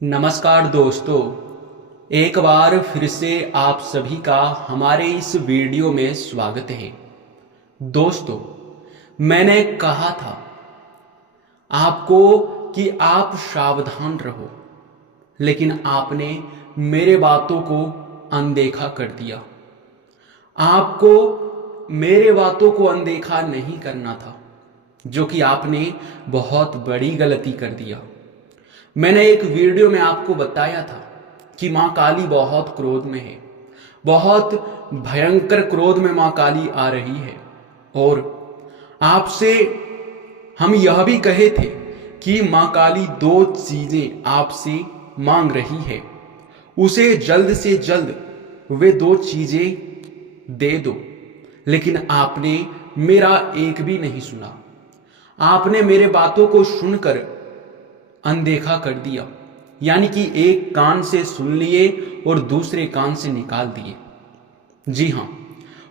नमस्कार दोस्तों, एक बार फिर से आप सभी का हमारे इस वीडियो में स्वागत है। दोस्तों, मैंने कहा था आपको कि आप सावधान रहो, लेकिन आपने मेरे बातों को अनदेखा कर दिया। आपको मेरे बातों को अनदेखा नहीं करना था, जो कि आपने बहुत बड़ी गलती कर दिया। मैंने एक वीडियो में आपको बताया था कि मां काली बहुत क्रोध में है, बहुत भयंकर क्रोध में मां काली आ रही है। और आपसे हम यह भी कहे थे कि मां काली दो चीजें आपसे मांग रही है, उसे जल्द से जल्द वे दो चीजें दे दो। लेकिन आपने मेरा एक भी नहीं सुना। आपने मेरे बातों को सुनकर अनदेखा कर दिया, यानी कि एक कान से सुन लिए और दूसरे कान से निकाल दिए। जी हां,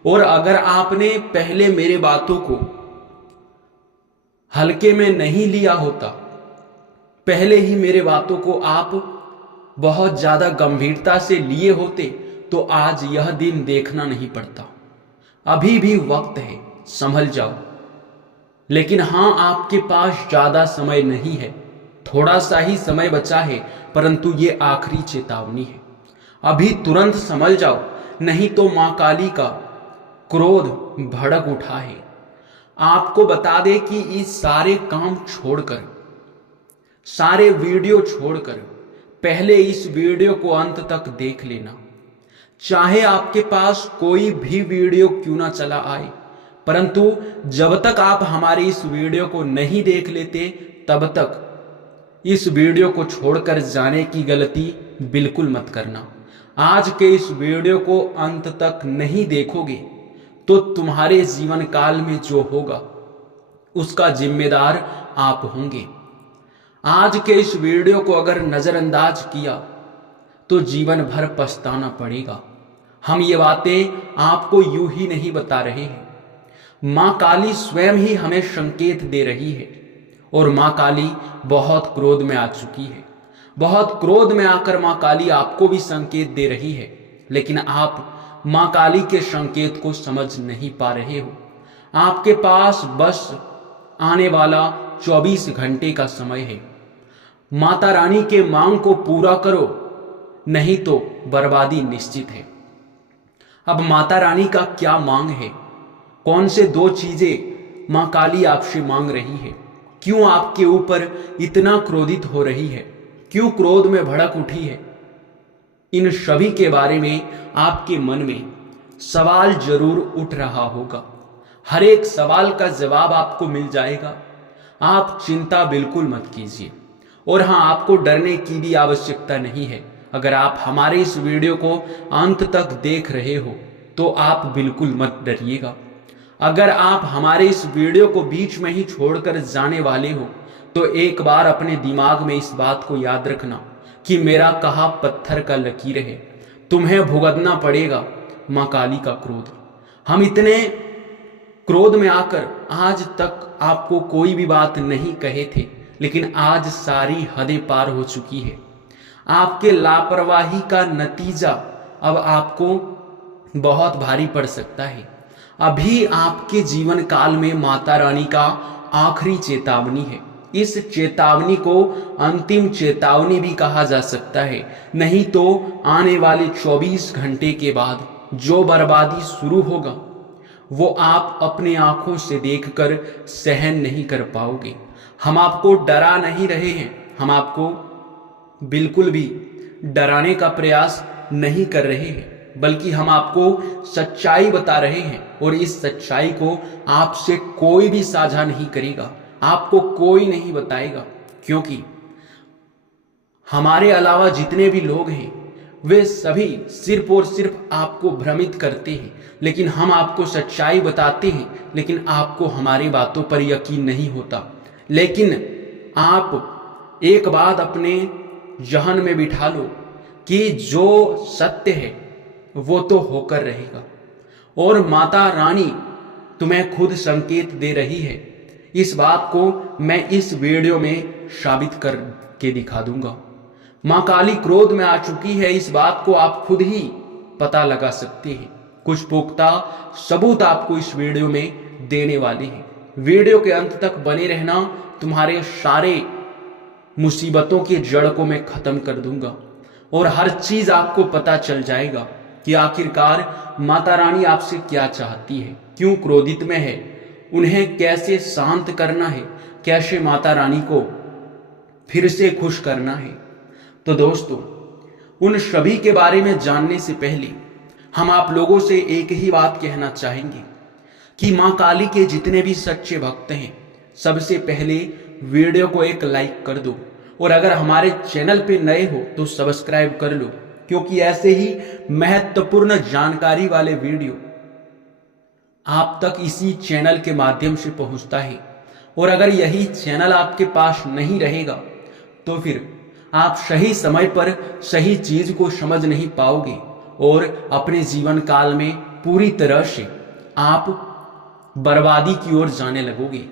और अगर आपने पहले मेरे बातों को हल्के में नहीं लिया होता, पहले ही मेरे बातों को आप बहुत ज्यादा गंभीरता से लिए होते, तो आज यह दिन देखना नहीं पड़ता। अभी भी वक्त है, संभल जाओ। लेकिन हां, आपके पास ज्यादा समय नहीं है, थोड़ा सा ही समय बचा है, परंतु ये आखिरी चेतावनी है। अभी तुरंत संभल जाओ, नहीं तो मां काली का क्रोध भड़क उठा है। आपको बता दे कि इस सारे काम छोड़कर, सारे वीडियो छोड़कर पहले इस वीडियो को अंत तक देख लेना। चाहे आपके पास कोई भी वीडियो क्यों ना चला आए, परंतु जब तक आप हमारे इस वीडियो को नहीं देख लेते, तब तक इस वीडियो को छोड़कर जाने की गलती बिल्कुल मत करना। आज के इस वीडियो को अंत तक नहीं देखोगे तो तुम्हारे जीवन काल में जो होगा उसका जिम्मेदार आप होंगे। आज के इस वीडियो को अगर नजरअंदाज किया तो जीवन भर पछताना पड़ेगा। हम ये बातें आपको यूं ही नहीं बता रहे हैं, मां काली स्वयं ही हमें संकेत दे रही है। और मां काली बहुत क्रोध में आ चुकी है। बहुत क्रोध में आकर मां काली आपको भी संकेत दे रही है, लेकिन आप मां काली के संकेत को समझ नहीं पा रहे हो। आपके पास बस आने वाला 24 घंटे का समय है। माता रानी के मांग को पूरा करो, नहीं तो बर्बादी निश्चित है। अब माता रानी का क्या मांग है? कौन से दो चीजें मां काली आपसे मांग रही है? क्यों आपके ऊपर इतना क्रोधित हो रही है? क्यों क्रोध में भड़क उठी है? इन सभी के बारे में आपके मन में सवाल जरूर उठ रहा होगा। हर एक सवाल का जवाब आपको मिल जाएगा। आप चिंता बिल्कुल मत कीजिए। और हां, आपको डरने की भी आवश्यकता नहीं है। अगर आप हमारे इस वीडियो को अंत तक देख रहे हो तो आप बिल्कुल मत डरिएगा। अगर आप हमारे इस वीडियो को बीच में ही छोड़कर जाने वाले हो तो एक बार अपने दिमाग में इस बात को याद रखना कि मेरा कहा पत्थर का लकीर है। तुम्हें भुगतना पड़ेगा मां काली का क्रोध। हम इतने क्रोध में आकर आज तक आपको कोई भी बात नहीं कहे थे, लेकिन आज सारी हदें पार हो चुकी है। आपके लापरवाही का नतीजा अब आपको बहुत भारी पड़ सकता है। अभी आपके जीवन काल में माता रानी का आखिरी चेतावनी है। इस चेतावनी को अंतिम चेतावनी भी कहा जा सकता है। नहीं तो आने वाले 24 घंटे के बाद जो बर्बादी शुरू होगा वो आप अपने आंखों से देखकर सहन नहीं कर पाओगे। हम आपको डरा नहीं रहे हैं, हम आपको बिल्कुल भी डराने का प्रयास नहीं कर रहे हैं, बल्कि हम आपको सच्चाई बता रहे हैं। और इस सच्चाई को आपसे कोई भी साझा नहीं करेगा, आपको कोई नहीं बताएगा, क्योंकि हमारे अलावा जितने भी लोग हैं वे सभी सिर्फ और सिर्फ आपको भ्रमित करते हैं। लेकिन हम आपको सच्चाई बताते हैं, लेकिन आपको हमारी बातों पर यकीन नहीं होता। लेकिन आप एक बात अपने जहन में बिठा लो कि जो सत्य है वो तो होकर रहेगा। और माता रानी तुम्हें खुद संकेत दे रही है। इस बात को मैं इस वीडियो में साबित करके दिखा दूंगा। मां काली क्रोध में आ चुकी है, इस बात को आप खुद ही पता लगा सकते हैं। कुछ पुख्ता सबूत आपको इस वीडियो में देने वाले हैं। वीडियो के अंत तक बने रहना, तुम्हारे सारे मुसीबतों की जड़ को मैं खत्म कर दूंगा और हर चीज आपको पता चल जाएगा कि आखिरकार माता रानी आपसे क्या चाहती है, क्यों क्रोधित में है, उन्हें कैसे शांत करना है, कैसे माता रानी को फिर से खुश करना है। तो दोस्तों, उन सभी के बारे में जानने से पहले हम आप लोगों से एक ही बात कहना चाहेंगे कि मां काली के जितने भी सच्चे भक्त हैं, सबसे पहले वीडियो को एक लाइक कर दो और अगर हमारे चैनल पे नए हो तो सब्सक्राइब कर लो, क्योंकि ऐसे ही महत्वपूर्ण जानकारी वाले वीडियो आप तक इसी चैनल के माध्यम से पहुंचता है। और अगर यही चैनल आपके पास नहीं रहेगा तो फिर आप सही समय पर सही चीज को समझ नहीं पाओगे और अपने जीवन काल में पूरी तरह से आप बर्बादी की ओर जाने लगोगे,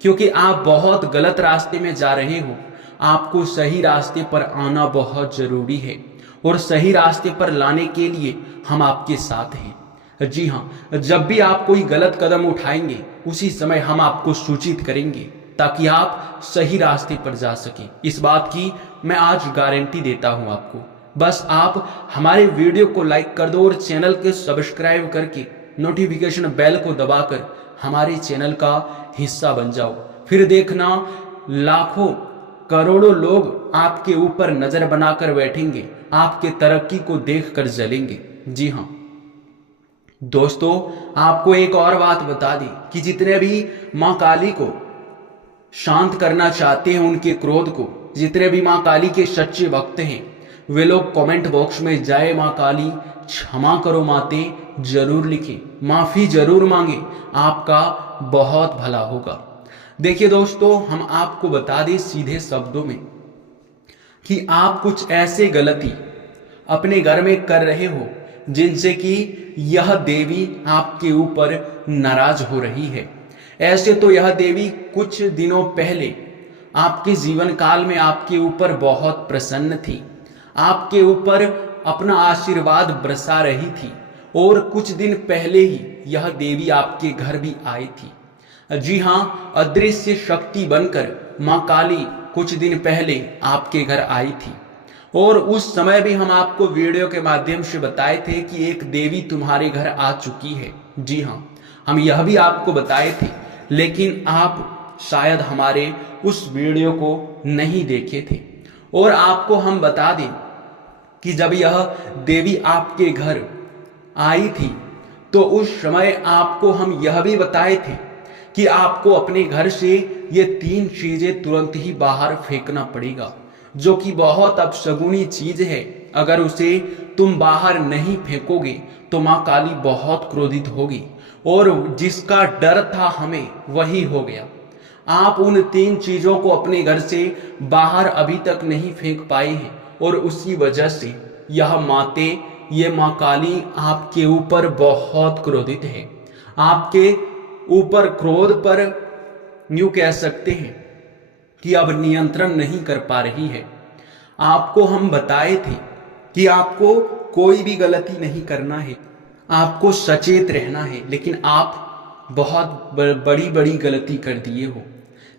क्योंकि आप बहुत गलत रास्ते में जा रहे हो। आपको सही रास्ते पर आना बहुत जरूरी है और सही रास्ते पर लाने के लिए हम आपके साथ हैं। जी हाँ, जब भी आप कोई गलत कदम उठाएंगे उसी समय हम आपको सूचित करेंगे ताकि आप सही रास्ते पर जा सकें। इस बात की मैं आज गारंटी देता हूं आपको। बस आप हमारे वीडियो को लाइक कर दो और चैनल के सब्सक्राइब करके नोटिफिकेशन बेल को दबाकर हमारे चैनल का हिस्सा बन जाओ। फिर देखना, लाखों करोड़ों लोग आपके ऊपर नजर बनाकर बैठेंगे, आपके तरक्की को देखकर जलेंगे। जी हाँ दोस्तों, आपको एक और बात बता दी कि जितने भी मां काली को शांत करना चाहते हैं, उनके क्रोध को, जितने भी मां काली के सच्चे भक्त हैं, वे लोग कमेंट बॉक्स में जय मां काली, क्षमा करो माते जरूर लिखें, माफी जरूर मांगे, आपका बहुत भला होगा। देखिए दोस्तों, हम आपको बता दें सीधे शब्दों में कि आप कुछ ऐसे गलती अपने घर में कर रहे हो जिनसे कि यह देवी आपके ऊपर नाराज हो रही है। ऐसे तो यह देवी कुछ दिनों पहले आपके जीवन काल में आपके ऊपर बहुत प्रसन्न थी, आपके ऊपर अपना आशीर्वाद बरसा रही थी और कुछ दिन पहले ही यह देवी आपके घर भी आई थी। जी हाँ, अदृश्य शक्ति बनकर मां काली कुछ दिन पहले आपके घर आई थी और उस समय भी हम आपको वीडियो के माध्यम से बताए थे कि एक देवी तुम्हारे घर आ चुकी है। जी हाँ, हम यह भी आपको बताए थे, लेकिन आप शायद हमारे उस वीडियो को नहीं देखे थे। और आपको हम बता दें कि जब यह देवी आपके घर आई थी तो उस समय आपको हम यह भी बताए थे कि आपको अपने घर से ये 3 चीजें तुरंत ही बाहर फेंकना पड़ेगा, जो कि बहुत अपशगुनी चीज है। अगर उसे तुम बाहर नहीं फेंकोगे तो मां काली बहुत क्रोधित होगी और जिसका डर था हमें वही हो गया। आप उन 3 चीजों को अपने घर से बाहर अभी तक नहीं फेंक पाए हैं और उसी वजह से यह माते, ये मां काली आपके ऊपर बहुत क्रोधित है। आपके ऊपर क्रोध पर यूं कह सकते हैं कि अब नियंत्रण नहीं कर पा रही है। आपको हम बताए थे कि आपको कोई भी गलती नहीं करना है, आपको सचेत रहना है, लेकिन आप बहुत बड़ी बड़ी गलती कर दिए हो।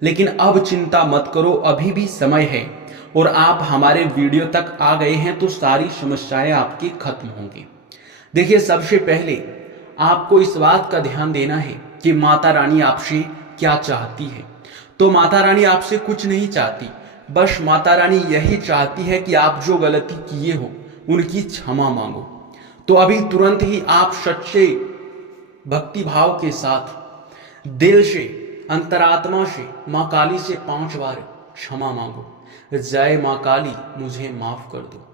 लेकिन अब चिंता मत करो, अभी भी समय है और आप हमारे वीडियो तक आ गए हैं तो सारी समस्याएं आपकी खत्म होंगी। देखिए, सबसे पहले आपको इस बात का ध्यान देना है कि माता रानी आपसे क्या चाहती है। तो माता रानी आपसे कुछ नहीं चाहती, बस माता रानी यही चाहती है कि आप जो गलती किए हो उनकी क्षमा मांगो। तो अभी तुरंत ही आप सच्चे भक्ति भाव के साथ दिल से, अंतरात्मा से मां काली से 5 बार क्षमा मांगो। जय मां काली, मुझे माफ कर दो।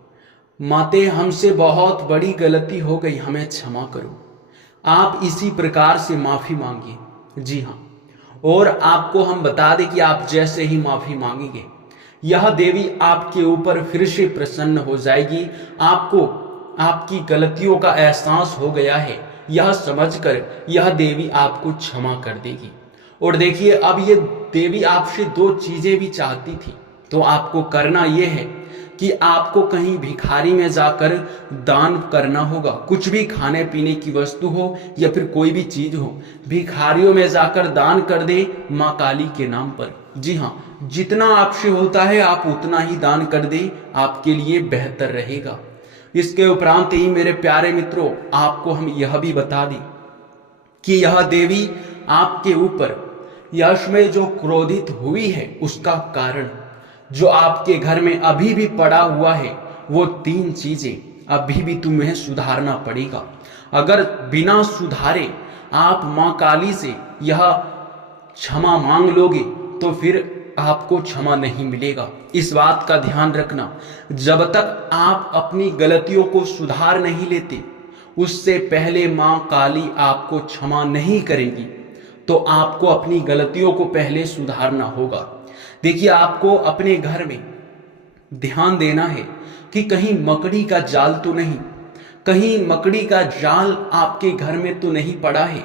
माते, हमसे बहुत बड़ी गलती हो गई, हमें क्षमा करो। आप इसी प्रकार से माफी मांगिए। जी हाँ, और आपको हम बता दें कि आप जैसे ही माफी मांगेंगे यह देवी आपके ऊपर फिर से प्रसन्न हो जाएगी। आपको आपकी गलतियों का एहसास हो गया है, यह समझकर यह देवी आपको क्षमा कर देगी। और देखिए, अब ये देवी आपसे 2 चीजें भी चाहती थी, तो आपको करना यह है कि आपको कहीं भिखारी में जाकर दान करना होगा। कुछ भी खाने पीने की वस्तु हो या फिर कोई भी चीज हो, भिखारियों में जाकर दान कर दे माँ काली के नाम पर। जी हाँ, जितना आपसे होता है आप उतना ही दान कर दे, आपके लिए बेहतर रहेगा। इसके उपरांत ही मेरे प्यारे मित्रों, आपको हम यह भी बता दें कि यह देवी आपके ऊपर यश में जो क्रोधित हुई है उसका कारण जो आपके घर में अभी भी पड़ा हुआ है, वो 3 चीजें अभी भी तुम्हें सुधारना पड़ेगा। अगर बिना सुधारे आप मां काली से यह क्षमा मांग लोगे तो फिर आपको क्षमा नहीं मिलेगा। इस बात का ध्यान रखना, जब तक आप अपनी गलतियों को सुधार नहीं लेते उससे पहले मां काली आपको क्षमा नहीं करेगी। तो आपको अपनी गलतियों को पहले सुधारना होगा। देखिए, आपको अपने घर में ध्यान देना है कि कहीं मकड़ी का जाल तो नहीं, कहीं मकड़ी का जाल आपके घर में तो नहीं पड़ा है।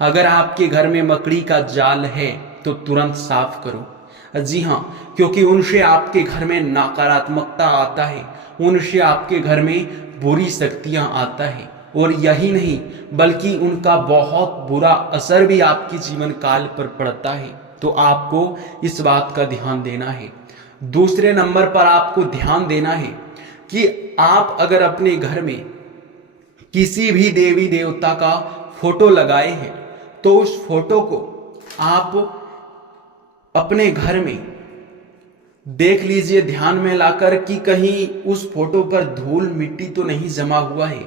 अगर आपके घर में मकड़ी का जाल है तो तुरंत साफ करो। जी हाँ, क्योंकि उनसे आपके घर में नकारात्मकता आता है, उनसे आपके घर में बुरी शक्तियां आता है, और यही नहीं बल्कि उनका बहुत बुरा असर भी आपके जीवन काल पर पड़ता है। तो आपको इस बात का ध्यान देना है। दूसरे नंबर पर आपको ध्यान देना है कि आप अगर अपने घर में किसी भी देवी देवता का फोटो लगाए हैं तो उस फोटो को आप अपने घर में देख लीजिए ध्यान में लाकर कि कहीं उस फोटो पर धूल मिट्टी तो नहीं जमा हुआ है।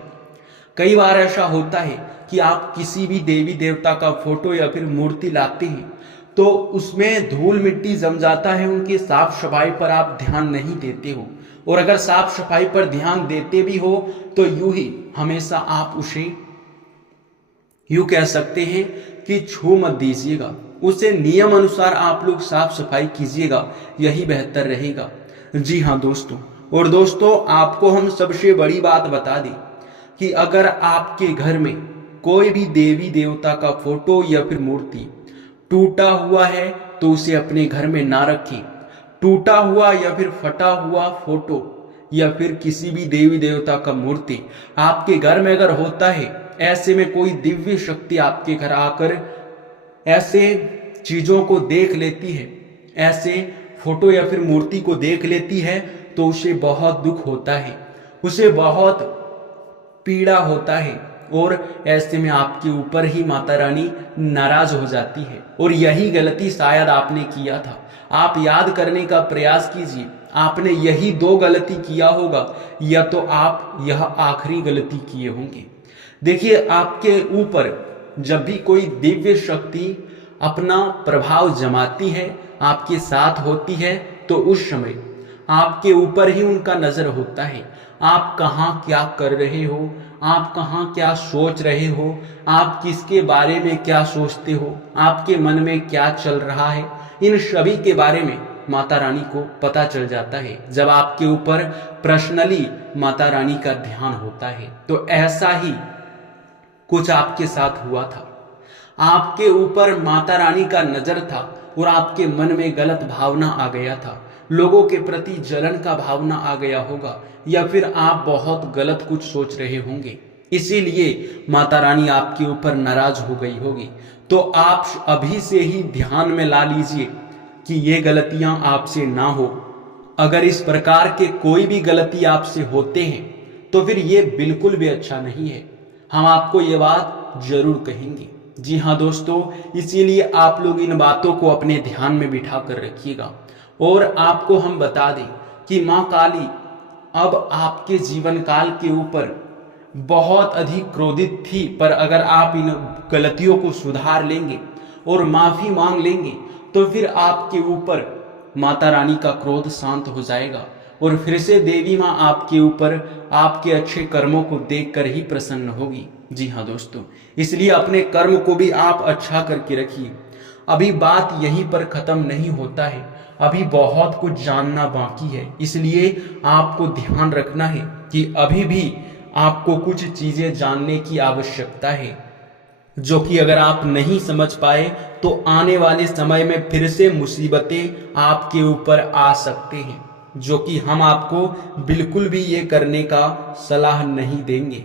कई बार ऐसा होता है कि आप किसी भी देवी देवता का फोटो या फिर मूर्ति लाते हैं तो उसमें धूल मिट्टी जम जाता है, उनकी साफ सफाई पर आप ध्यान नहीं देते हो। और अगर साफ सफाई पर ध्यान देते भी हो तो यूं ही हमेशा आप उसे यूं कह सकते हैं कि छू मत दीजिएगा, उसे नियम अनुसार आप लोग साफ सफाई कीजिएगा, यही बेहतर रहेगा। जी हाँ दोस्तों, और दोस्तों आपको हम सबसे बड़ी बात बता दें कि अगर आपके घर में कोई भी देवी देवता का फोटो या फिर मूर्ति टूटा हुआ है तो उसे अपने घर में ना रखें। टूटा हुआ या फिर फटा हुआ फोटो या फिर किसी भी देवी देवता का मूर्ति आपके घर में अगर होता है, ऐसे में कोई दिव्य शक्ति आपके घर आकर ऐसे चीजों को देख लेती है, ऐसे फोटो या फिर मूर्ति को देख लेती है, तो उसे बहुत दुख होता है, उसे बहुत पीड़ा होता है, और ऐसे में आपके ऊपर ही माता रानी नाराज हो जाती है। और यही गलती शायद आपने किया था। आप याद करने का प्रयास कीजिए, आपने यही 2 गलती किया होगा या तो आप यह आखिरी गलती किए होंगे। देखिए, आपके ऊपर जब भी कोई दिव्य शक्ति अपना प्रभाव जमाती है, आपके साथ होती है, तो उस समय आपके ऊपर ही उनका नजर होता है। आप कहाँ क्या कर रहे हो, आप कहाँ क्या सोच रहे हो, आप किसके बारे में क्या सोचते हो, आपके मन में क्या चल रहा है, इन सभी के बारे में माता रानी को पता चल जाता है जब आपके ऊपर पर्सनली माता रानी का ध्यान होता है। तो ऐसा ही कुछ आपके साथ हुआ था। आपके ऊपर माता रानी का नजर था और आपके मन में गलत भावना आ गया था, लोगों के प्रति जलन का भावना आ गया होगा, या फिर आप बहुत गलत कुछ सोच रहे होंगे, इसीलिए माता रानी आपके ऊपर नाराज हो गई होगी। तो आप अभी से ही ध्यान में ला लीजिए कि ये गलतियां आपसे ना हो। अगर इस प्रकार के कोई भी गलती आपसे होते हैं तो फिर ये बिल्कुल भी अच्छा नहीं है, हम आपको ये बात जरूर कहेंगे। जी हाँ दोस्तों, इसीलिए आप लोग इन बातों को अपने ध्यान में बिठा कर रखिएगा। और आपको हम बता दें कि माँ काली अब आपके जीवन काल के ऊपर बहुत अधिक क्रोधित थी, पर अगर आप इन गलतियों को सुधार लेंगे और माफी मांग लेंगे तो फिर आपके ऊपर माता रानी का क्रोध शांत हो जाएगा और फिर से देवी माँ आपके ऊपर आपके अच्छे कर्मों को देखकर ही प्रसन्न होगी। जी हाँ दोस्तों, इसलिए अपने कर्म को भी आप अच्छा करके रखिए। अभी बात यहीं पर खत्म नहीं होता है, अभी बहुत कुछ जानना बाकी है, इसलिए आपको ध्यान रखना है कि अभी भी आपको कुछ चीजें जानने की आवश्यकता है, जो कि अगर आप नहीं समझ पाए तो आने वाले समय में फिर से मुसीबतें आपके ऊपर आ सकते हैं। जो कि हम आपको बिल्कुल भी ये करने का सलाह नहीं देंगे।